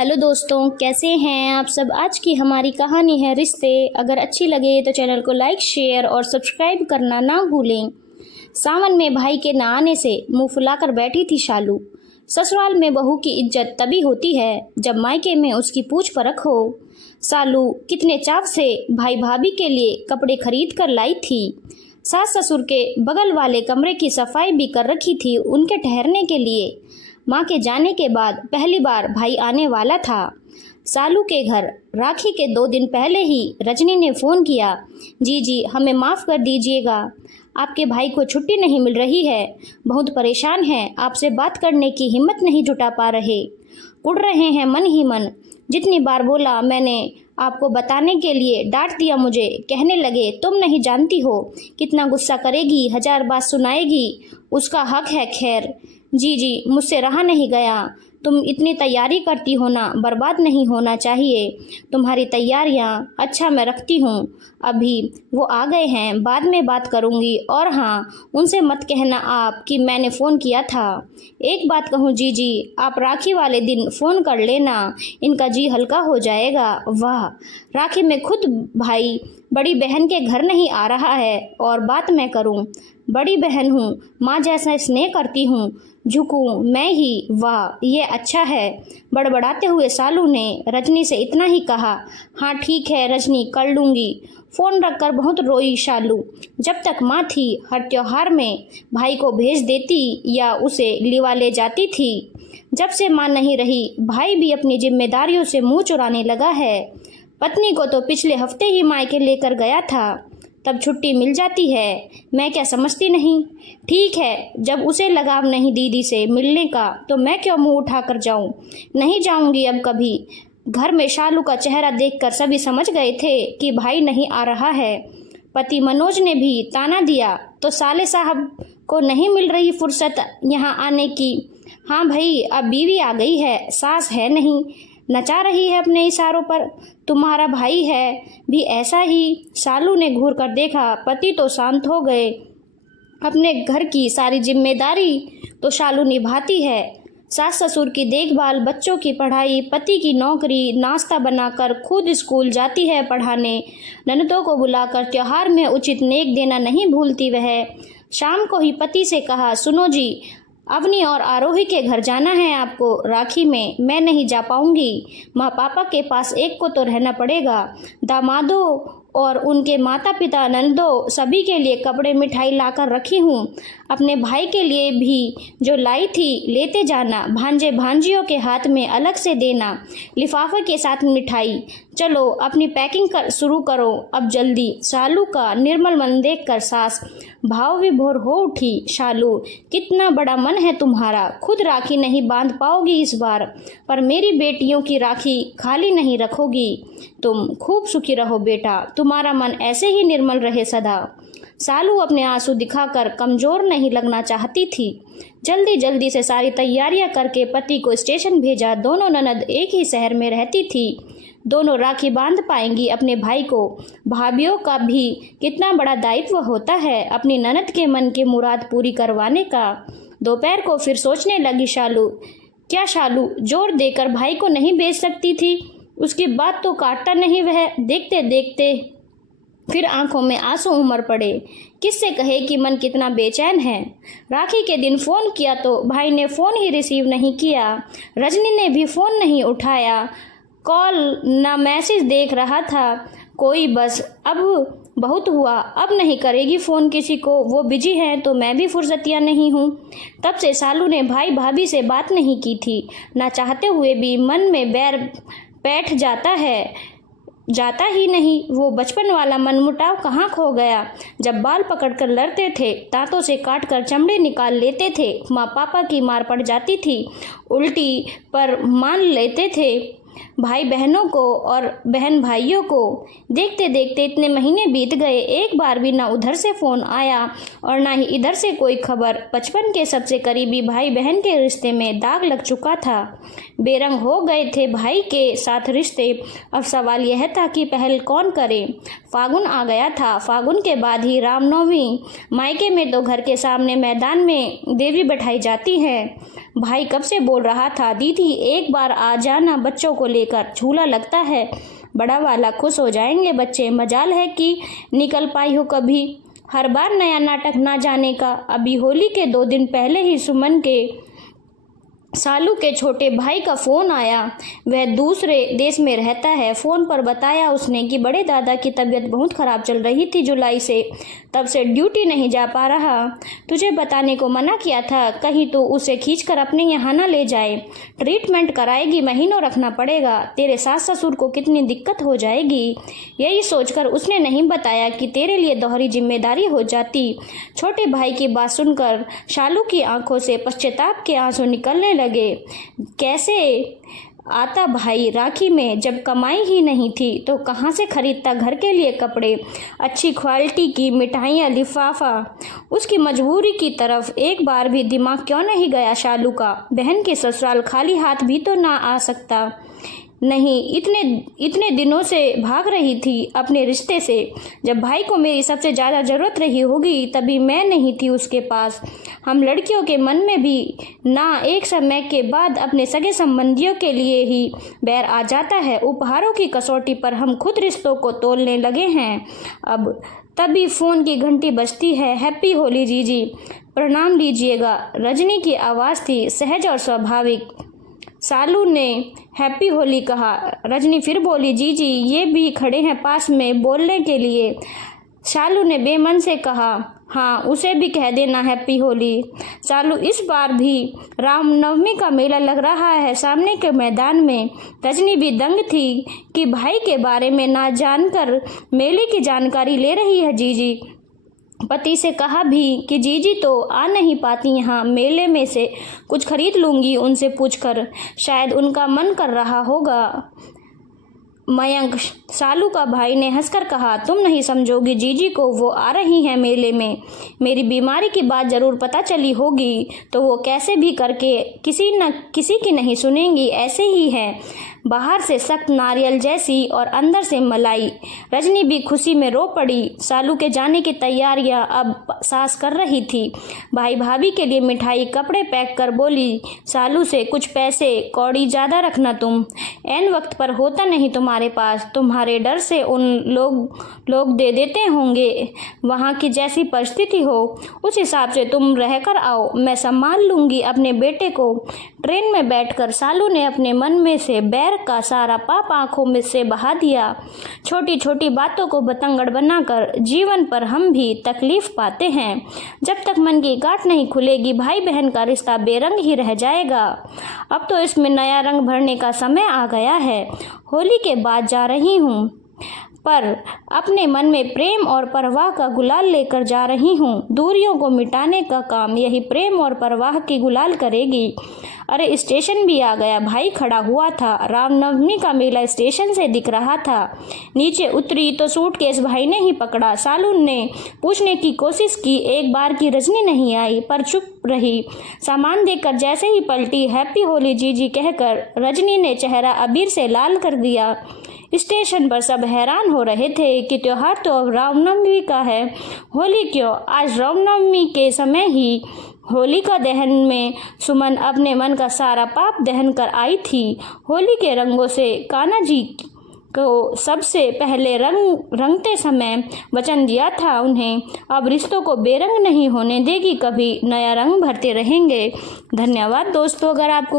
Hello दोस्तों, कैसे हैं आप सब। आज की हमारी कहानी है रिश्ते। अगर अच्छी लगे तो चैनल को लाइक, शेयर और सब्सक्राइब करना ना भूलें। सावन में भाई के न आने से मुंह फुलाकर बैठी थी शालू। ससुराल में बहू की इज्जत तभी होती है जब मायके में उसकी पूछ परख हो। शालू कितने चाव से भाई भाभी के लिए कपड़े खरीद कर लाई थी। सास ससुर के बगल वाले कमरे की सफाई भी कर रखी थी उनके ठहरने के लिए। माँ के जाने के बाद पहली बार भाई आने वाला था। सालू के घर राखी के 2 दिन पहले ही रजनी ने फ़ोन किया। जी हमें माफ़ कर दीजिएगा, आपके भाई को छुट्टी नहीं मिल रही है, बहुत परेशान हैं, आपसे बात करने की हिम्मत नहीं जुटा पा रहे, उड़ रहे हैं मन ही मन। जितनी बार बोला मैंने आपको बताने के लिए डांट दिया मुझे, कहने लगे तुम नहीं जानती हो कितना गुस्सा करेगी, 1000 बात सुनाएगी, उसका हक है। खैर जी मुझसे रहा नहीं गया। तुम इतनी तैयारी करती हो ना, बर्बाद नहीं होना चाहिए तुम्हारी तैयारियाँ। अच्छा मैं रखती हूँ, अभी वो आ गए हैं, बाद में बात करूँगी। और हाँ, उनसे मत कहना आप कि मैंने फ़ोन किया था। एक बात कहूँ जी, आप राखी वाले दिन फ़ोन कर लेना, इनका जी हल्का हो जाएगा। वाह, राखी में खुद भाई बड़ी बहन के घर नहीं आ रहा है और बात मैं करूँ, बड़ी बहन हूँ, माँ जैसा स्नेह करती हूँ, झुकूं मैं ही। वाह ये अच्छा है। बड़बड़ाते हुए सालू ने रजनी से इतना ही कहा। हाँ ठीक है रजनी, कर लूँगी। फ़ोन रखकर बहुत रोई शालू। जब तक माँ थी हर त्योहार में भाई को भेज देती या उसे लिवा ले जाती थी। जब से माँ नहीं रही भाई भी अपनी जिम्मेदारियों से मुँह चुराने लगा है। पत्नी को तो पिछले हफ्ते ही मायके लेकर गया था, तब छुट्टी मिल जाती है, मैं क्या समझती नहीं। ठीक है, जब उसे लगाव नहीं दीदी से मिलने का तो मैं क्यों मुंह उठाकर जाऊं। नहीं जाऊंगी अब कभी। घर में शालू का चेहरा देखकर सभी समझ गए थे कि भाई नहीं आ रहा है। पति मनोज ने भी ताना दिया तो साले साहब को नहीं मिल रही फुर्सत यहाँ आने की। हाँ भाई, अब बीवी आ गई है, सास है नहीं, नचा रही है अपने इशारों पर। तुम्हारा भाई है भी ऐसा ही। सालू ने घूर कर देखा, पति तो शांत हो गए। अपने घर की सारी जिम्मेदारी तो शालू निभाती है, सास ससुर की देखभाल, बच्चों की पढ़ाई, पति की नौकरी, नाश्ता बनाकर खुद स्कूल जाती है पढ़ाने, ननदों को बुलाकर त्योहार में उचित नेक देना नहीं भूलती वह। शाम को ही पति से कहा, सुनो जी, अवनी और आरोही के घर जाना है आपको राखी में, मैं नहीं जा पाऊंगी। माँ पापा के पास एक को तो रहना पड़ेगा। दामादों और उनके माता पिता, नंदों, सभी के लिए कपड़े मिठाई लाकर रखी हूँ। अपने भाई के लिए भी जो लाई थी लेते जाना, भांजे भांजियों के हाथ में अलग से देना, लिफाफे के साथ मिठाई। चलो अपनी पैकिंग शुरू करो अब जल्दी। शालू का निर्मल मन देखकर सास भाव विभोर हो उठी। शालू, कितना बड़ा मन है तुम्हारा, खुद राखी नहीं बांध पाओगी इस बार, पर मेरी बेटियों की राखी खाली नहीं रखोगी। तुम खूब सुखी रहो बेटा, तुम्हारा मन ऐसे ही निर्मल रहे सदा। शालू अपने आंसू दिखाकर कमजोर नहीं लगना चाहती थी। जल्दी जल्दी से सारी तैयारियां करके पति को स्टेशन भेजा। दोनों ननद एक ही शहर में रहती थी, दोनों राखी बांध पाएंगी अपने भाई को। भाभीियों का भी कितना बड़ा दायित्व होता है अपनी ननद के मन की मुराद पूरी करवाने का। दोपहर को फिर सोचने लगी शालू, क्या शालू जोर देकर भाई को नहीं भेज सकती थी, उसकी बात तो काटता नहीं वह। देखते देखते फिर आंखों में आंसू उमड़ पड़े। किससे कहे कि मन कितना बेचैन है। राखी के दिन फ़ोन किया तो भाई ने फ़ोन ही रिसीव नहीं किया, रजनी ने भी फ़ोन नहीं उठाया, कॉल ना मैसेज देख रहा था कोई। बस अब बहुत हुआ, अब नहीं करेगी फ़ोन किसी को, वो बिजी हैं तो मैं भी फुर्सतिया नहीं हूँ। तब से शालू ने भाई भाभी से बात नहीं की थी। ना चाहते हुए भी मन में बैर बैठ जाता ही नहीं। वो बचपन वाला मनमुटाव कहाँ खो गया। जब बाल पकड़कर लड़ते थे, दांतों से काटकर चमड़े निकाल लेते थे, माँ पापा की मार पड़ जाती थी, उल्टी पर मान लेते थे, भाई बहनों को और बहन भाइयों को। देखते देखते इतने महीने बीत गए, एक बार भी ना उधर से फ़ोन आया और ना ही इधर से कोई खबर। बचपन के सबसे करीबी भाई बहन के रिश्ते में दाग लग चुका था। बेरंग हो गए थे भाई के साथ रिश्ते। अब सवाल यह था कि पहल कौन करे। फागुन आ गया था। फागुन के बाद ही रामनवमी। मायके में तो घर के सामने मैदान में देवी बैठाई जाती है। भाई कब से बोल रहा था, दीदी एक बार आ जाना, बच्चों को लेकर झूला लगता है, बड़ा वाला, खुश हो जाएंगे बच्चे। मजाल है कि निकल पाई हो कभी। हर बार नया नाटक ना जाने का। अभी होली के 2 दिन पहले ही सुमन के सालू के छोटे भाई का फ़ोन आया। वह दूसरे देश में रहता है। फ़ोन पर बताया उसने कि बड़े दादा की तबीयत बहुत ख़राब चल रही थी जुलाई से, तब से ड्यूटी नहीं जा पा रहा। तुझे बताने को मना किया था, कहीं तो उसे खींचकर अपने यहाँ ना ले जाए। ट्रीटमेंट कराएगी, महीनों रखना पड़ेगा। तेरे सास ससुर को कितनी दिक्कत हो जाएगी। यही सोचकर उसने नहीं बताया कि तेरे लिए दोहरी जिम्मेदारी हो जाती। छोटे भाई की बात सुनकर शालू की आंखों से पश्चाताप के आंसू निकलने लगे। कैसे आता भाई राखी में, जब कमाई ही नहीं थी तो कहाँ से खरीदता घर के लिए कपड़े, अच्छी क्वालिटी की मिठाइयाँ, लिफाफा। उसकी मजबूरी की तरफ एक बार भी दिमाग क्यों नहीं गया शालू का। बहन के ससुराल खाली हाथ भी तो ना आ सकता। नहीं, इतने दिनों से भाग रही थी अपने रिश्ते से। जब भाई को मेरी सबसे ज़्यादा ज़रूरत रही होगी तभी मैं नहीं थी उसके पास। हम लड़कियों के मन में भी ना एक समय के बाद अपने सगे संबंधियों के लिए ही बैर आ जाता है। उपहारों की कसौटी पर हम खुद रिश्तों को तोलने लगे हैं। अब तभी फ़ोन की घंटी बजती है। हैप्पी होली जीजी, प्रणाम लीजिएगा। रजनी की आवाज़ थी, सहज और स्वाभाविक। सालू ने हैप्पी होली कहा। रजनी फिर बोली, जीजी ये भी खड़े हैं पास में बोलने के लिए। सालू ने बेमन से कहा, हाँ उसे भी कह देना हैप्पी होली। सालू, इस बार भी रामनवमी का मेला लग रहा है सामने के मैदान में। रजनी भी दंग थी कि भाई के बारे में ना जानकर मेले की जानकारी ले रही है जीजी। पति से कहा भी कि जीजी तो आ नहीं पाती यहाँ, मेले में से कुछ खरीद लूँगी उनसे पूछकर, शायद उनका मन कर रहा होगा। मयंक, सालू का भाई ने हंसकर कहा, तुम नहीं समझोगी जीजी को, वो आ रही हैं मेले में। मेरी बीमारी की बात ज़रूर पता चली होगी तो वो कैसे भी करके किसी न किसी की नहीं सुनेंगी। ऐसे ही है, बाहर से सख्त नारियल जैसी और अंदर से मलाई। रजनी भी खुशी में रो पड़ी। सालू के जाने की तैयारियां अब सास कर रही थी। भाई भाभी के लिए मिठाई, कपड़े पैक कर बोली सालू से, कुछ पैसे कौड़ी ज़्यादा रखना तुम, ऐन वक्त पर होता नहीं तुम्हारे पास। तुम्हारे डर से उन लोग दे देते होंगे। वहाँ की जैसी परिस्थिति हो उस हिसाब से तुम रह कर आओ, मैं संभाल लूँगी अपने बेटे को। ट्रेन में बैठकर सालू ने अपने मन में से बैर का सारा पाप आंखों में से बहा दिया। छोटी छोटी बातों को बतंगड़ बनाकर जीवन पर हम भी तकलीफ पाते हैं। जब तक मन की गांठ नहीं खुलेगी भाई बहन का रिश्ता बेरंग ही रह जाएगा। अब तो इसमें नया रंग भरने का समय आ गया है। होली के बाद जा रही हूँ पर अपने मन में प्रेम और परवाह का गुलाल लेकर जा रही हूँ। दूरियों को मिटाने का काम यही प्रेम और परवाह की गुलाल करेगी। अरे स्टेशन भी आ गया। भाई खड़ा हुआ था। रामनवमी का मेला स्टेशन से दिख रहा था। नीचे उतरी तो सूटकेस भाई ने ही पकड़ा। सालू ने पूछने की कोशिश की, एक बार की रजनी नहीं आई पर चुप रही। सामान देखकर जैसे ही पलटी, हैप्पी होली जीजी कहकर रजनी ने चेहरा अबीर से लाल कर दिया। स्टेशन पर सब हैरान हो रहे थे कि त्योहार तो अब रामनवमी का है, होली क्यों? आज रामनवमी के समय ही होलिका दहन में सुमन अपने मन का सारा पाप दहन कर आई थी। होली के रंगों से कान्हा जी को सबसे पहले रंगते समय वचन दिया था उन्हें। अब रिश्तों को बेरंग नहीं होने देगी, कभी नया रंग भरते रहेंगे। धन्यवाद दोस्तों। अगर आपको